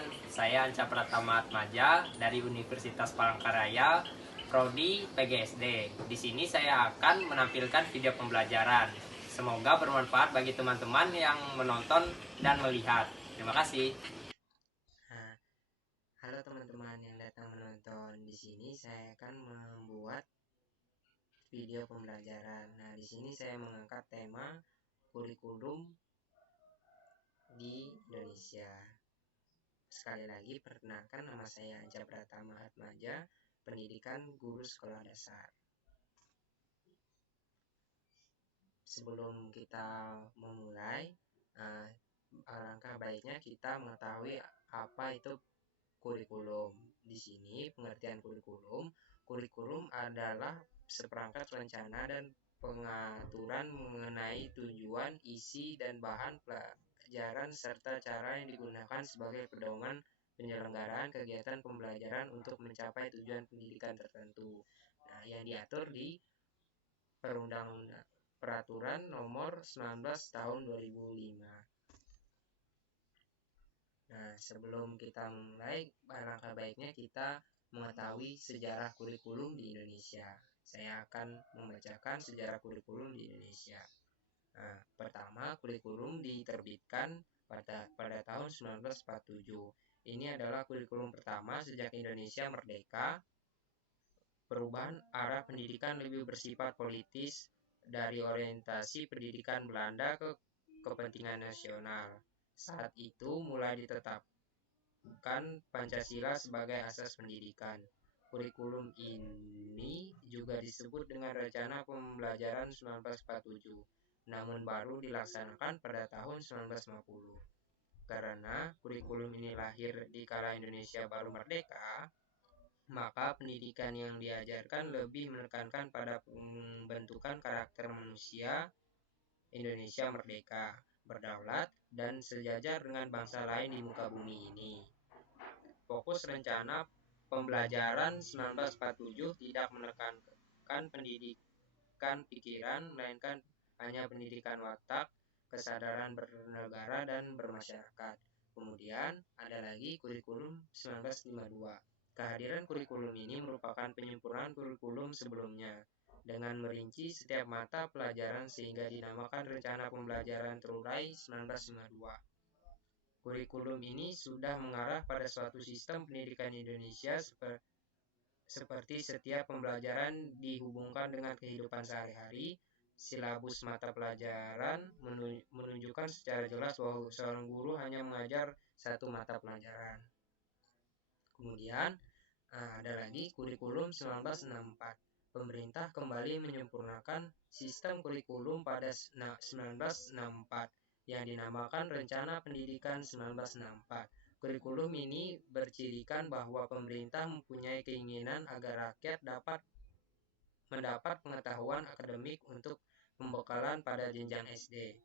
teman-teman, saya Anca Pratama Atmaja dari Universitas Palangkaraya, Prodi PGSD. Di sini saya akan menampilkan video pembelajaran. Semoga bermanfaat bagi teman-teman yang menonton dan melihat. Terima kasih. Nah, halo teman-teman yang datang menonton. Di sini saya akan membuat video pembelajaran. Nah, di sini saya mengangkat tema kurikulum di Indonesia. Sekali lagi, perkenalkan, nama saya Anca Pratama Atmaja, pendidikan guru sekolah dasar. Sebelum kita memulai, alangkah baiknya kita mengetahui apa itu kurikulum. Di sini pengertian kurikulum adalah seperangkat rencana dan pengaturan mengenai tujuan, isi, dan bahan pelajaran serta cara yang digunakan sebagai pedoman penyelenggaraan kegiatan pembelajaran untuk mencapai tujuan pendidikan tertentu. Nah, yang diatur di Peraturan Nomor 19 Tahun 2005. Nah, sebelum kita mulai, alangkah baiknya kita mengetahui sejarah kurikulum di Indonesia. Saya akan membacakan sejarah kurikulum di Indonesia. Nah, pertama, kurikulum diterbitkan pada tahun 1947. Ini adalah kurikulum pertama sejak Indonesia merdeka. Perubahan arah pendidikan lebih bersifat politis dari orientasi pendidikan Belanda ke kepentingan nasional. Saat itu mulai ditetapkan Pancasila sebagai asas pendidikan. Kurikulum ini juga disebut dengan Rencana Pembelajaran 1947, namun baru dilaksanakan pada tahun 1950. Karena kurikulum ini lahir di kala Indonesia baru merdeka, maka pendidikan yang diajarkan lebih menekankan pada pembentukan karakter manusia Indonesia merdeka, berdaulat, dan sejajar dengan bangsa lain di muka bumi ini. Fokus rencana pembelajaran 1947 tidak menekankan pendidikan pikiran, melainkan hanya pendidikan watak, kesadaran bernegara dan bermasyarakat. Kemudian ada lagi kurikulum 1952. Kehadiran kurikulum ini merupakan penyempurnaan kurikulum sebelumnya dengan merinci setiap mata pelajaran sehingga dinamakan Rencana Pembelajaran Terurai 1952. Kurikulum ini sudah mengarah pada suatu sistem pendidikan Indonesia seperti setiap pembelajaran dihubungkan dengan kehidupan sehari-hari. Silabus mata pelajaran menunjukkan secara jelas bahwa seorang guru hanya mengajar satu mata pelajaran. Kemudian ada lagi kurikulum 1964. Pemerintah kembali menyempurnakan sistem kurikulum pada 1964 yang dinamakan Rencana Pendidikan 1964. Kurikulum ini bercirikan bahwa pemerintah mempunyai keinginan agar rakyat dapat mendapat pengetahuan akademik untuk pembekalan pada jenjang SD,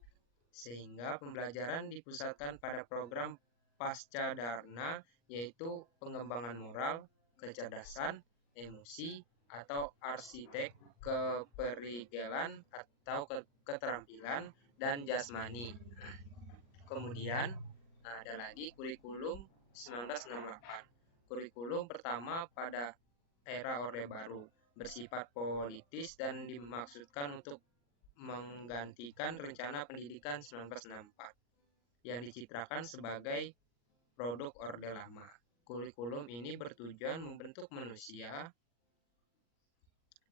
sehingga pembelajaran dipusatkan pada program Pascadarna, yaitu pengembangan moral, kecerdasan, emosi, atau arsitek, keperigelan atau keterampilan, dan jasmani. Kemudian ada lagi kurikulum 1968. Kurikulum pertama pada era Orde Baru, bersifat politis dan dimaksudkan untuk menggantikan Rencana Pendidikan 1964 yang dicitrakan sebagai produk Orde Lama. Kurikulum ini bertujuan membentuk manusia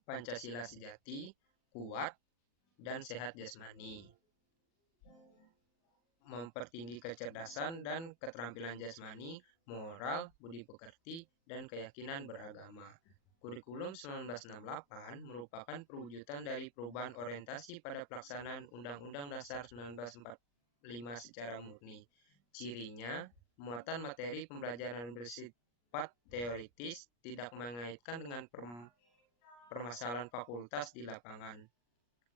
Pancasila sejati, kuat, dan sehat jasmani, mempertinggi kecerdasan dan keterampilan jasmani, moral, budi pekerti, dan keyakinan beragama. Kurikulum 1968 merupakan perwujudan dari perubahan orientasi pada pelaksanaan Undang-Undang Dasar 1945 secara murni. Cirinya, muatan materi pembelajaran bersifat teoritis, tidak mengaitkan dengan permasalahan fakultas di lapangan.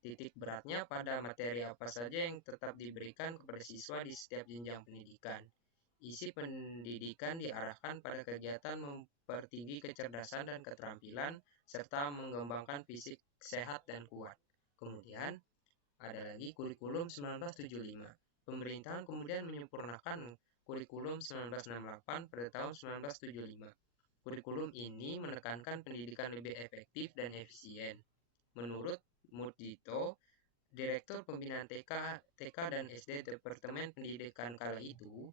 Titik beratnya pada materi apa saja yang tetap diberikan kepada siswa di setiap jenjang pendidikan. Isi pendidikan diarahkan pada kegiatan mempertinggi kecerdasan dan keterampilan, serta mengembangkan fisik sehat dan kuat. Kemudian, ada lagi kurikulum 1975. Pemerintahan kemudian menyempurnakan Kurikulum 1968 pada tahun 1975. Kurikulum ini menekankan pendidikan lebih efektif dan efisien. Menurut Murjito, Direktur Pembinaan TK dan SD Departemen Pendidikan kala itu,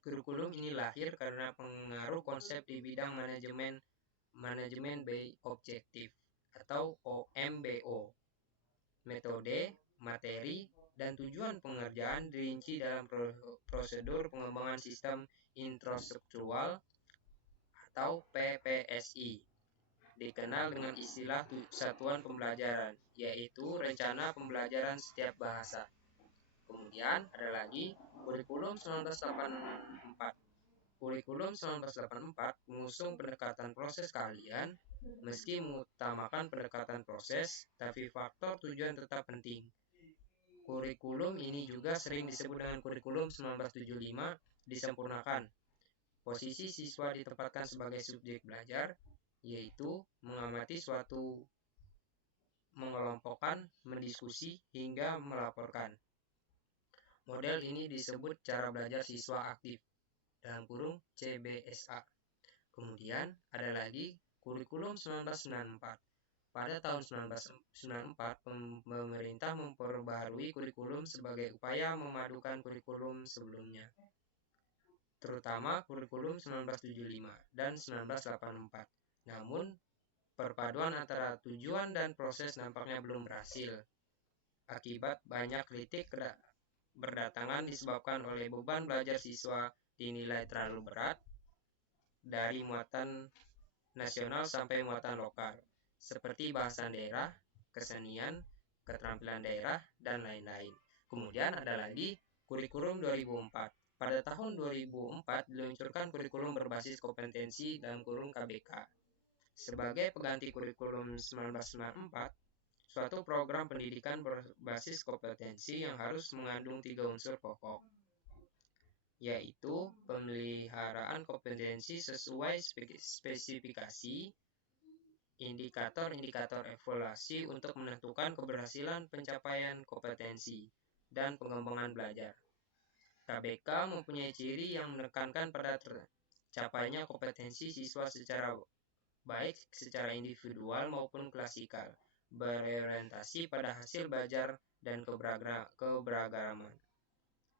kurikulum ini lahir karena pengaruh konsep di bidang manajemen by objektif atau OMBO. Metode, materi, dan tujuan pengerjaan dirinci dalam prosedur pengembangan sistem introstruktural atau PPSI, dikenal dengan istilah satuan pembelajaran, yaitu rencana pembelajaran setiap bahasa. Kemudian ada lagi kurikulum 1984. Kurikulum 1984 mengusung pendekatan proses kalian, meski mengutamakan pendekatan proses, tapi faktor tujuan tetap penting. Kurikulum ini juga sering disebut dengan kurikulum 1975 disempurnakan. Posisi siswa ditempatkan sebagai subjek belajar, yaitu mengamati suatu, mengelompokkan, mendiskusi, hingga melaporkan. Model ini disebut cara belajar siswa aktif, dalam kurung CBSA. Kemudian ada lagi kurikulum 1994. Pada tahun 1994, pemerintah memperbaharui kurikulum sebagai upaya memadukan kurikulum sebelumnya, terutama kurikulum 1975 dan 1984. Namun, perpaduan antara tujuan dan proses nampaknya belum berhasil. Akibat banyak kritik berdatangan disebabkan oleh beban belajar siswa dinilai terlalu berat, dari muatan nasional sampai muatan lokal, seperti bahasan daerah, kesenian, keterampilan daerah, dan lain-lain. Kemudian ada lagi kurikulum 2004. Pada tahun 2004 diluncurkan kurikulum berbasis kompetensi dalam kurung KBK. Sebagai pengganti kurikulum 1994, suatu program pendidikan berbasis kompetensi yang harus mengandung 3 unsur pokok, yaitu pemeliharaan kompetensi sesuai spesifikasi, indikator-indikator evaluasi untuk menentukan keberhasilan pencapaian kompetensi, dan pengembangan belajar. KBK mempunyai ciri yang menekankan pada tercapainya kompetensi siswa secara baik secara individual maupun klasikal, berorientasi pada hasil belajar dan keberagaman.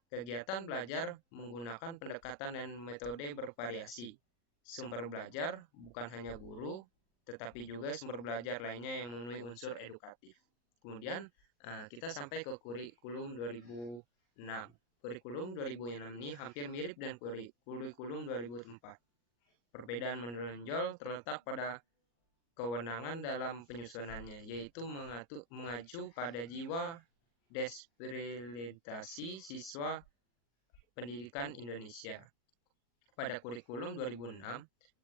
Kegiatan belajar menggunakan pendekatan dan metode bervariasi. Sumber belajar bukan hanya guru, tetapi juga sumber belajar lainnya yang memenuhi unsur edukatif. Kemudian kita sampai ke kurikulum 2006. Kurikulum 2006 ini hampir mirip dengan kurikulum 2004. Perbedaan menonjol terletak pada kewenangan dalam penyusunannya, yaitu mengacu pada jiwa despriorientasi siswa pendidikan Indonesia. Pada kurikulum 2006,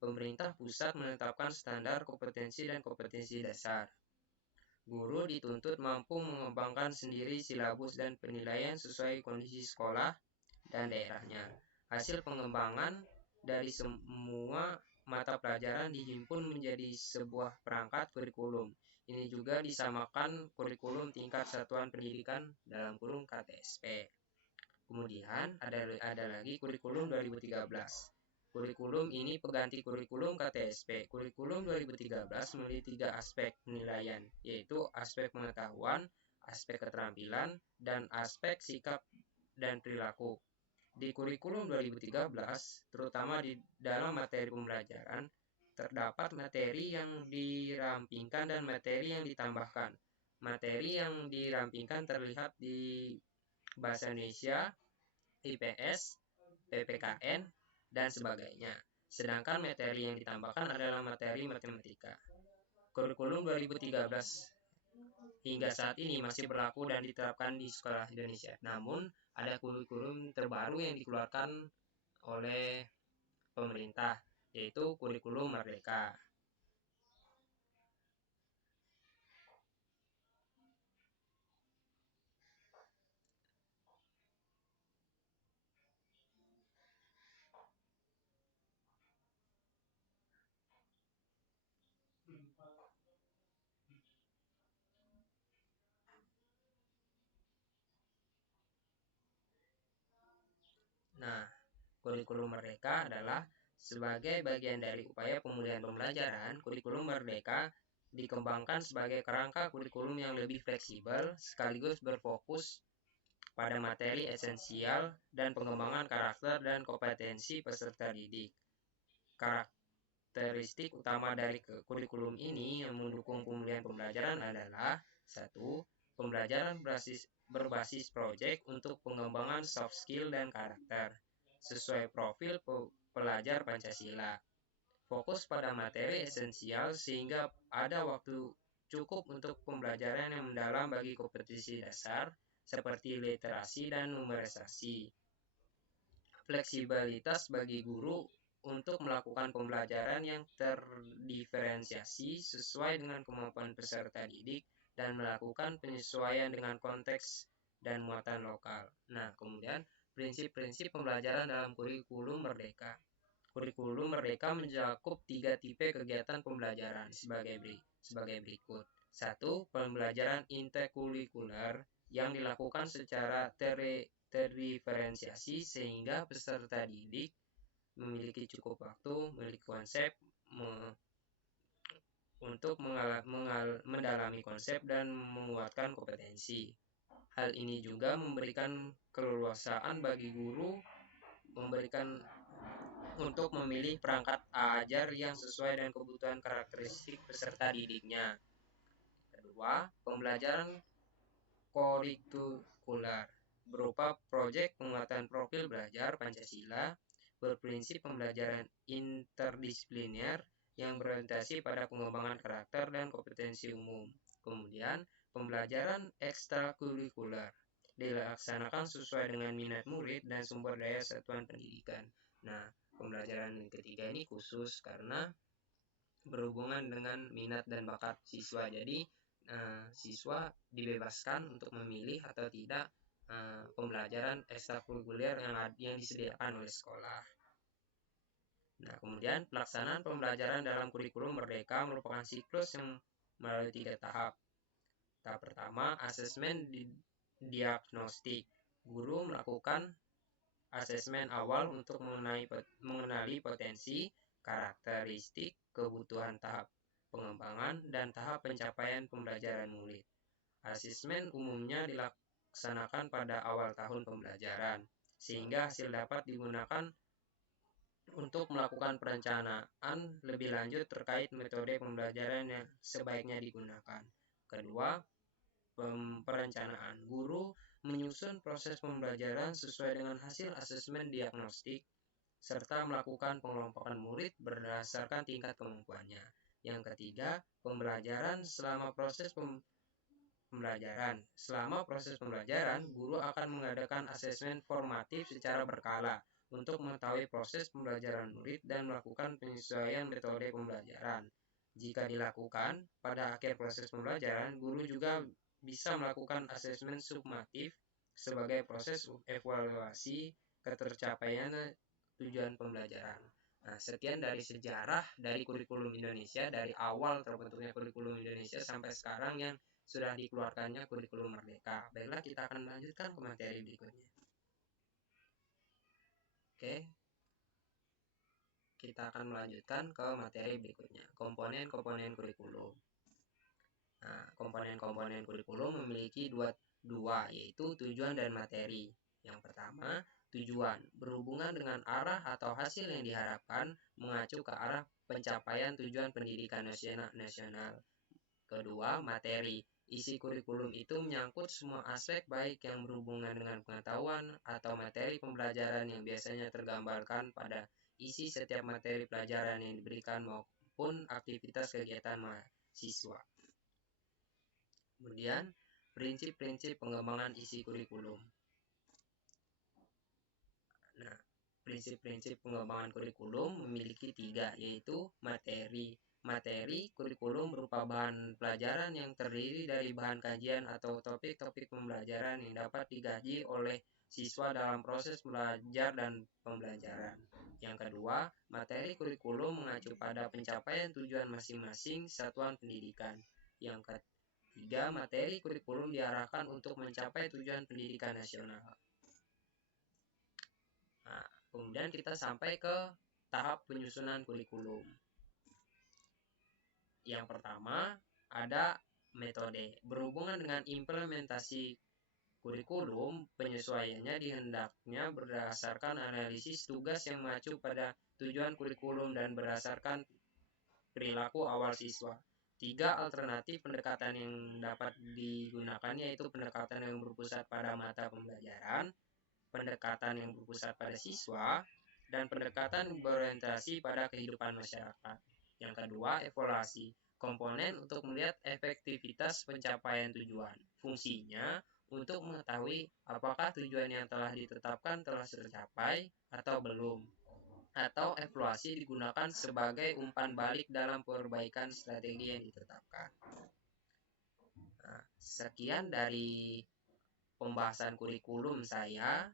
pemerintah pusat menetapkan standar kompetensi dan kompetensi dasar. Guru dituntut mampu mengembangkan sendiri silabus dan penilaian sesuai kondisi sekolah dan daerahnya. Hasil pengembangan dari semua mata pelajaran dihimpun menjadi sebuah perangkat kurikulum. Ini juga disamakan kurikulum tingkat satuan pendidikan dalam kurung KTSP. Kemudian ada lagi kurikulum 2013. Kurikulum ini pengganti kurikulum KTSP. Kurikulum 2013 memiliki 3 aspek penilaian, yaitu aspek pengetahuan, aspek keterampilan, dan aspek sikap dan perilaku. Di kurikulum 2013, terutama di dalam materi pembelajaran, terdapat materi yang dirampingkan dan materi yang ditambahkan. Materi yang dirampingkan terlihat di Bahasa Indonesia, IPS, PPKN, dan sebagainya. Sedangkan materi yang ditambahkan adalah materi matematika. Kurikulum 2013 hingga saat ini masih berlaku dan diterapkan di sekolah Indonesia. Namun, ada kurikulum terbaru yang dikeluarkan oleh pemerintah, yaitu kurikulum Merdeka. Nah, Kurikulum Merdeka adalah sebagai bagian dari upaya pemulihan pembelajaran. Kurikulum Merdeka dikembangkan sebagai kerangka kurikulum yang lebih fleksibel sekaligus berfokus pada materi esensial dan pengembangan karakter dan kompetensi peserta didik. Karakteristik utama dari kurikulum ini yang mendukung pemulihan pembelajaran adalah: 1. Pembelajaran berbasis proyek untuk pengembangan soft skill dan karakter sesuai profil pelajar Pancasila. Fokus pada materi esensial sehingga ada waktu cukup untuk pembelajaran yang mendalam bagi kompetensi dasar seperti literasi dan numerisasi. Fleksibilitas bagi guru untuk melakukan pembelajaran yang terdiferensiasi sesuai dengan kemampuan peserta didik dan melakukan penyesuaian dengan konteks dan muatan lokal. Nah, kemudian prinsip-prinsip pembelajaran dalam kurikulum Merdeka. Kurikulum Merdeka mencakup 3 tipe kegiatan pembelajaran sebagai berikut. 1. Pembelajaran interkurikuler yang dilakukan secara terdiferensiasi sehingga peserta didik memiliki cukup waktu, memiliki konsep untuk mendalami konsep dan menguatkan kompetensi. Hal ini juga memberikan keleluasaan bagi guru untuk memilih perangkat ajar yang sesuai dengan kebutuhan karakteristik peserta didiknya. Kedua, pembelajaran kurikuler berupa proyek penguatan profil belajar Pancasila berprinsip pembelajaran interdisipliner yang berorientasi pada pengembangan karakter dan kompetensi umum. Kemudian, pembelajaran ekstrakurikuler dilaksanakan sesuai dengan minat murid dan sumber daya satuan pendidikan. Nah, pembelajaran yang ketiga ini khusus karena berhubungan dengan minat dan bakat siswa. Jadi, siswa dibebaskan untuk memilih atau tidak pembelajaran ekstrakurikuler yang disediakan oleh sekolah. Nah, kemudian pelaksanaan pembelajaran dalam kurikulum Merdeka merupakan siklus yang melalui 3 tahap. Tahap pertama, asesmen diagnostik. Guru melakukan asesmen awal untuk mengenali potensi, karakteristik, kebutuhan tahap pengembangan, dan tahap pencapaian pembelajaran murid. Asesmen umumnya dilaksanakan pada awal tahun pembelajaran, sehingga hasil dapat digunakan untuk melakukan perencanaan lebih lanjut terkait metode pembelajaran yang sebaiknya digunakan. Kedua, perencanaan. Guru menyusun proses pembelajaran sesuai dengan hasil asesmen diagnostik serta melakukan pengelompokan murid berdasarkan tingkat kemampuannya. Yang ketiga, pembelajaran. Selama proses pembelajaran, guru akan mengadakan asesmen formatif secara berkala untuk mengetahui proses pembelajaran murid dan melakukan penyesuaian metode pembelajaran. Jika dilakukan, pada akhir proses pembelajaran, guru juga bisa melakukan asesmen sumatif sebagai proses evaluasi ketercapaian tujuan pembelajaran. Nah, sekian dari sejarah dari kurikulum Indonesia, dari awal terbentuknya kurikulum Indonesia sampai sekarang yang sudah dikeluarkannya kurikulum Merdeka. Baiklah, kita akan melanjutkan ke materi berikutnya. Oke, kita akan melanjutkan ke materi berikutnya, komponen-komponen kurikulum. Nah, komponen-komponen kurikulum memiliki dua, yaitu tujuan dan materi. Yang pertama, tujuan berhubungan dengan arah atau hasil yang diharapkan, mengacu ke arah pencapaian tujuan pendidikan nasional. Kedua, materi. Isi kurikulum itu menyangkut semua aspek baik yang berhubungan dengan pengetahuan atau materi pembelajaran yang biasanya tergambarkan pada isi setiap materi pelajaran yang diberikan maupun aktivitas kegiatan mahasiswa. Kemudian, prinsip-prinsip pengembangan isi kurikulum. Nah, prinsip-prinsip pengembangan kurikulum memiliki 3, yaitu materi. Materi kurikulum berupa bahan pelajaran yang terdiri dari bahan kajian atau topik-topik pembelajaran yang dapat digaji oleh siswa dalam proses belajar dan pembelajaran. Yang kedua, materi kurikulum mengacu pada pencapaian tujuan masing-masing satuan pendidikan. Yang ketiga, materi kurikulum diarahkan untuk mencapai tujuan pendidikan nasional. Nah, Kemudian kita sampai ke tahap penyusunan kurikulum. Yang pertama ada metode. Berhubungan dengan implementasi kurikulum, penyesuaiannya dihendaknya berdasarkan analisis tugas yang mengacu pada tujuan kurikulum dan berdasarkan perilaku awal siswa. 3 alternatif pendekatan yang dapat digunakan yaitu pendekatan yang berpusat pada mata pembelajaran, pendekatan yang berpusat pada siswa, dan pendekatan berorientasi pada kehidupan masyarakat. Yang kedua, evaluasi. Komponen untuk melihat efektivitas pencapaian tujuan. Fungsinya untuk mengetahui apakah tujuan yang telah ditetapkan telah tercapai atau belum. Atau evaluasi digunakan sebagai umpan balik dalam perbaikan strategi yang ditetapkan. Nah, sekian dari pembahasan kurikulum saya.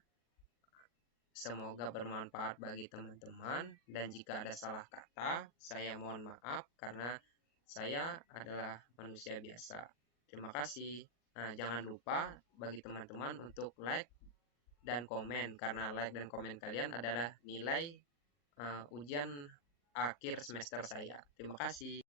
Semoga bermanfaat bagi teman-teman, dan jika ada salah kata, saya mohon maaf karena saya adalah manusia biasa. Terima kasih. Nah, jangan lupa bagi teman-teman untuk like dan komen, karena like dan komen kalian adalah nilai ujian akhir semester saya. Terima kasih.